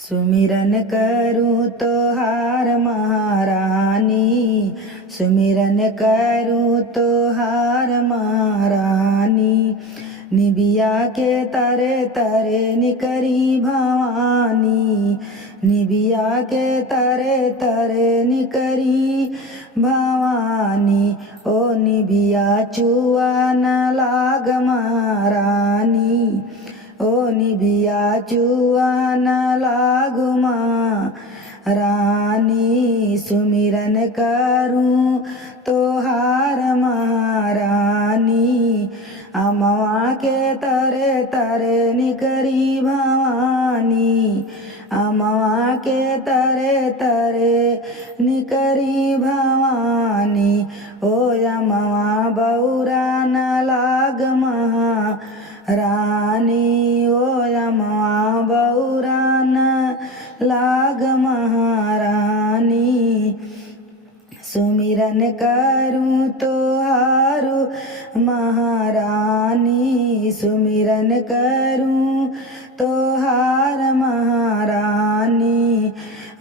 सुमिरन करूं तो हार महारानी, सुमिरन करूं तो हार महारानी। निबिया के तरे तरे निकरी भवानी, निबिया के तरे तरे निकरी भवानी। ओ निबिया चुआ न लाग महारानी, ओ निबिया चुआ न लागु रानी। सुमिरन करूं तो हार महारानी, अमवा के तरे तरे निकरी भवानी, अमवा के तरे तरे निकरी भवानी। ओ अमवा बौरा न लाग रानी, ओ अमवा बौरा न लाग महारानी। सुमिरन करूं तो हारू महारानी, सुमिरन करूं तो हार महारानी।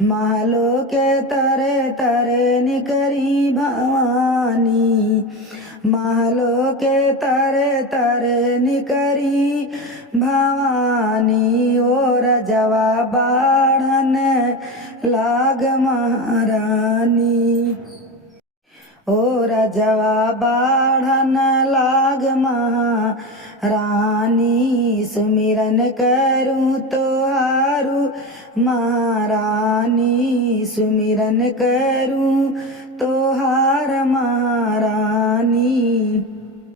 महलों के तरे तरे निकरी भवानी, महलों के तरे तरे निकरी भवानी। और जवा बाढ़न लाग महारानी, और जवा बाढ़न लाग महारानी। सुमिरन करूं तो हारू महारानी, सुमिरन करूं तो हार महारानी।